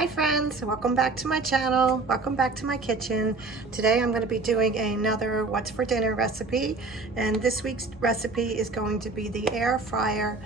Hi friends, welcome back to my channel. Welcome back to my kitchen. Today I'm going to be doing another what's for dinner recipe, and this week's recipe is going to be the air fryer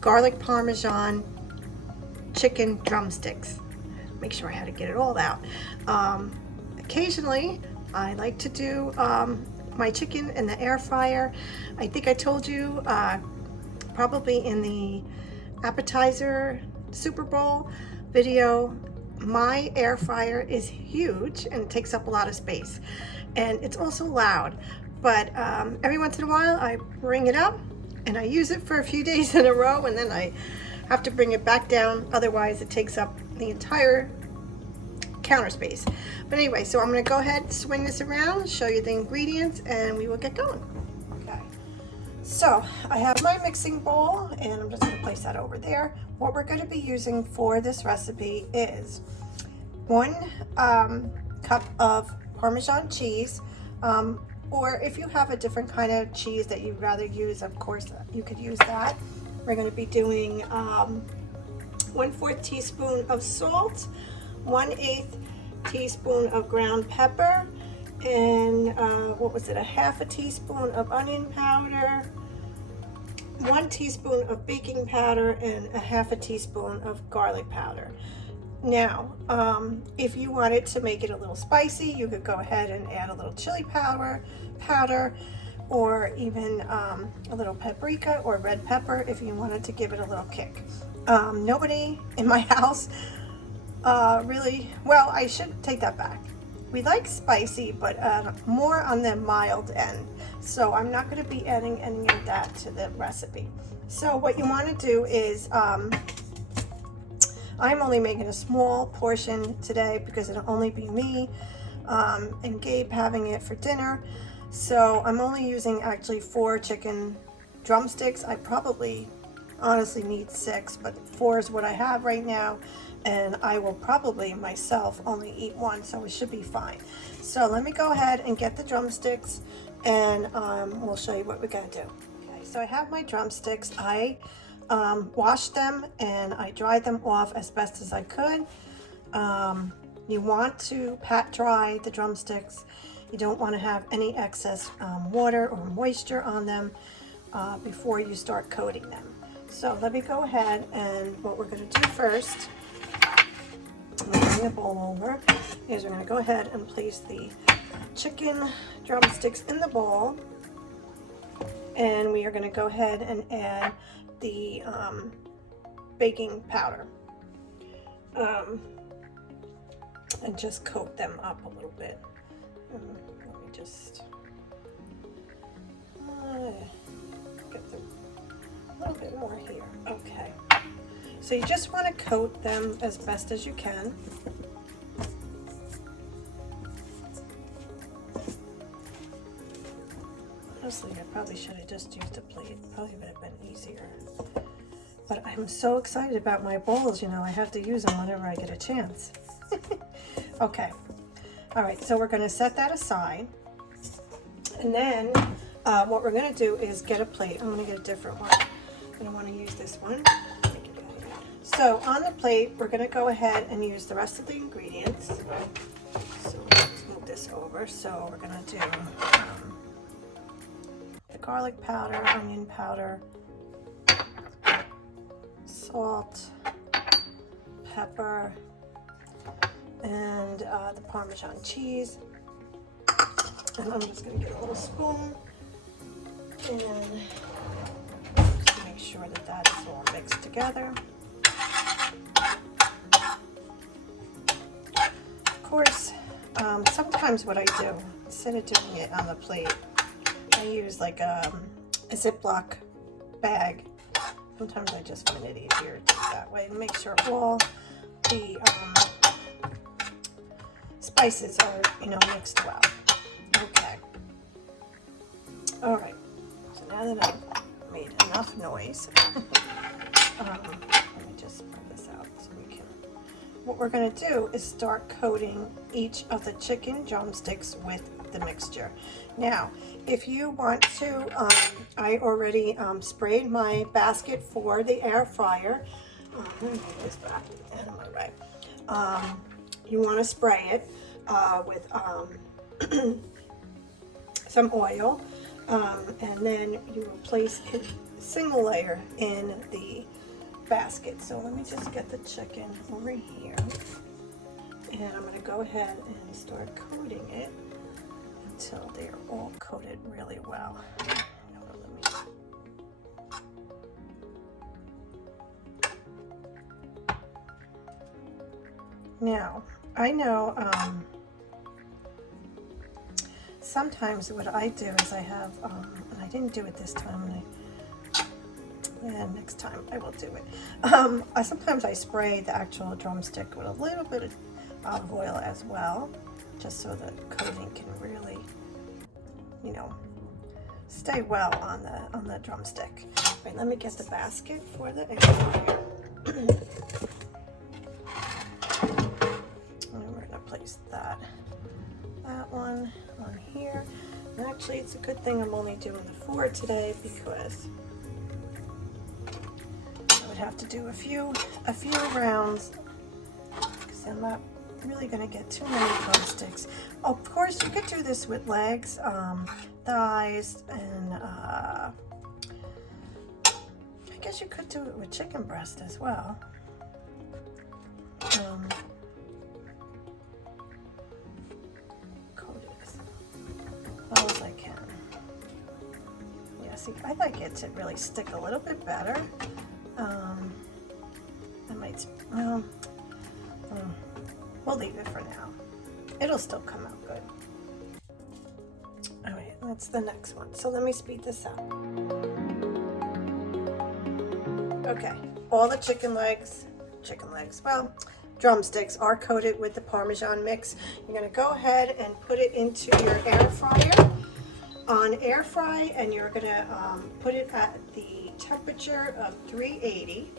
garlic parmesan chicken drumsticks. Make sure I had to get it all out. Occasionally I like to do my chicken in the air fryer. I think I told you probably in the appetizer Super Bowl video, my air fryer is huge and it takes up a lot of space, and it's also loud, but every once in a while I bring it up and I use it for a few days in a row, and then I have to bring it back down, otherwise it takes up the entire counter space. But anyway, so I'm going to go ahead and swing this around, show you the ingredients, and we will get going. Okay, so I have my mixing bowl and I'm just going to place that over there. What we're going to be using for this recipe is 1 cup of Parmesan cheese, or if you have a different kind of cheese that you'd rather use, of course you could use that. We're going to be doing 1/4 teaspoon of salt, 1/8 teaspoon of ground pepper, and what was it, a 1/2 teaspoon of onion powder, 1 teaspoon of baking powder, and a 1/2 teaspoon of garlic powder. Now, if you wanted to make it a little spicy, you could go ahead and add a little chili powder, or even a little paprika or red pepper if you wanted to give it a little kick. Nobody in my house really, well, I should take that back. We like spicy, but more on the mild end. So I'm not going to be adding any of that to the recipe. So what you want to do is, I'm only making a small portion today because it'll only be me and Gabe having it for dinner. So I'm only using actually 4 chicken drumsticks. I probably honestly need 6, but 4 is what I have right now. And I will probably myself only eat 1, so it should be fine. So let me go ahead and get the drumsticks, and we'll show you what we're gonna do. Okay, so I have my drumsticks. I washed them and I dried them off as best as I could. You want to pat dry the drumsticks. You don't want to have any excess water or moisture on them before you start coating them. So let me go ahead, and what we're going to do first, I'm going to bring the bowl over, is we're going to go ahead and place the chicken drumsticks in the bowl, and we are going to go ahead and add the baking powder and just coat them up a little bit. Let me just get a little bit more here. Okay, so you just want to coat them as best as you can. Honestly, I probably should have just used a plate. Probably would have been easier. But I'm so excited about my bowls, you know, I have to use them whenever I get a chance. Okay. All right, so we're going to set that aside. And then what we're going to do is get a plate. I'm going to get a different one. I don't want to use this one. So on the plate, we're going to go ahead and use the rest of the ingredients. So let's move this over. So we're going to do the garlic powder, onion powder, salt, pepper, and the Parmesan cheese. And I'm just going to get a little spoon and just make sure that that's all mixed together. Of course, sometimes what I do, instead of doing it on the plate, I use like a Ziploc bag. Sometimes I just find it easier to do that way and make sure all the spices are, you know, mixed well. Okay. All right. So now that I've made enough noise, let me just spread this out so we can. What we're going to do is start coating each of the chicken drumsticks with the mixture. Now, if you want to, I already sprayed my basket for the air fryer. Let me put this back out of my way. You want to spray it with some oil, and then you will place it single layer in the basket. So let me just get the chicken over here, and I'm going to go ahead and start coating it until they're all coated really well. Now, I know sometimes what I do is I have, and I didn't do it this time, and next time I will do it. Sometimes I spray the actual drumstick with a little bit of olive oil as well, just so the coating can really, you know, stay well on the drumstick. Right, let me get the basket for the air fryer. We're gonna place that one on here. And actually, it's a good thing I'm only doing the 4 today, because I would have to do a few rounds, because I'm not really gonna get too many drumsticks. Of course, you could do this with legs, thighs, and I guess you could do it with chicken breast as well. Coat it as well as I can. Yeah, see, I like it to really stick a little bit better. I might, we'll leave it for now. It'll still come out good. All right, that's the next one. So let me speed this up. Okay, all the chicken legs, well, drumsticks are coated with the Parmesan mix. You're gonna go ahead and put it into your air fryer on air fry, and you're gonna put it at the temperature of 380.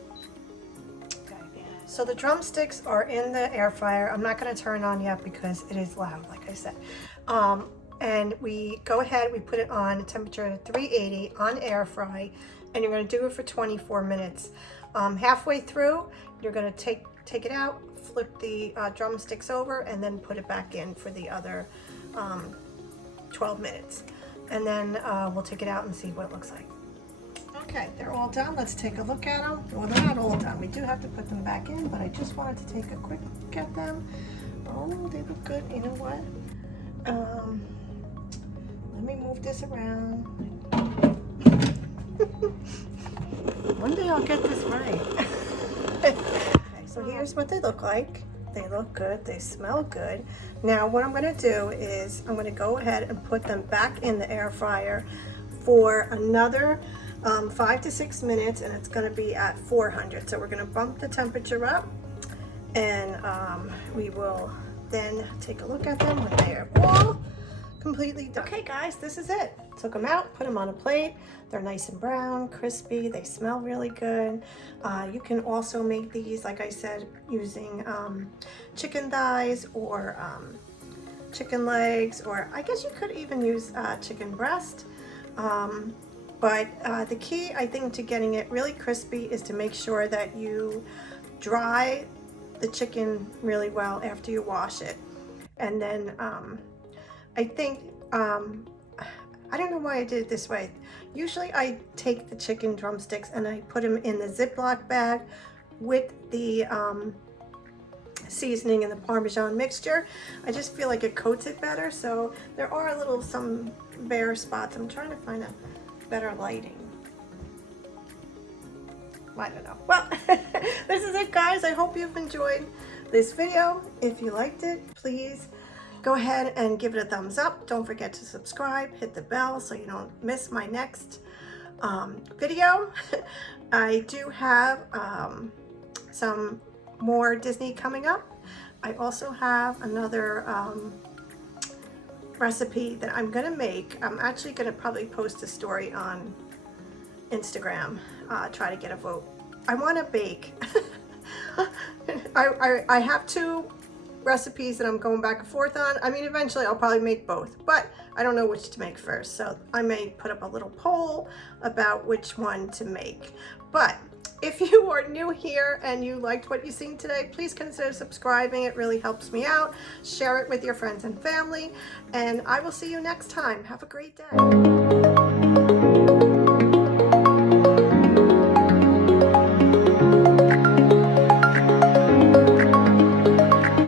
So the drumsticks are in the air fryer. I'm not going to turn it on yet because it is loud, like I said. And we go ahead, we put it on a temperature of 380 on air fry, and you're going to do it for 24 minutes. Halfway through, you're going to take it out, flip the drumsticks over, and then put it back in for the other 12 minutes. And then we'll take it out and see what it looks like. Okay, they're all done. Let's take a look at them. Well, they're not all done. We do have to put them back in, but I just wanted to take a quick look at them. Oh, they look good. You know what? Let me move this around. One day I'll get this right. Okay, so here's what they look like. They look good. They smell good. Now, what I'm going to do is I'm going to go ahead and put them back in the air fryer for another 5 to 6 minutes, and it's going to be at 400. So we're going to bump the temperature up, and we will then take a look at them when they are all completely done. Okay guys, this is it. Took them out, put them on a plate. They're nice and brown, crispy. They smell really good. You can also make these, like I said, using chicken thighs or chicken legs, or I guess you could even use chicken breast. But the key, I think, to getting it really crispy is to make sure that you dry the chicken really well after you wash it. And then I think, I don't know why I did it this way. Usually I take the chicken drumsticks and I put them in the Ziploc bag with the seasoning and the Parmesan mixture. I just feel like it coats it better. So there are some bare spots. I'm trying to find a better lighting. I don't know. Well, this is it guys. I hope you've enjoyed this video. If you liked it, please go ahead and give it a thumbs up. Don't forget to subscribe, hit the bell so you don't miss my next video. I do have some more Disney coming up. I also have another recipe that I'm gonna make. I'm actually gonna probably post a story on Instagram, try to get a vote. I want to bake. I have 2 recipes that I'm going back and forth on. I mean, eventually I'll probably make both, but I don't know which to make first. So I may put up a little poll about which one to make. But If you are new here and you liked what you've seen today, please consider subscribing. It really helps me out. Share it with your friends and family, and I will see you next time. Have a great day.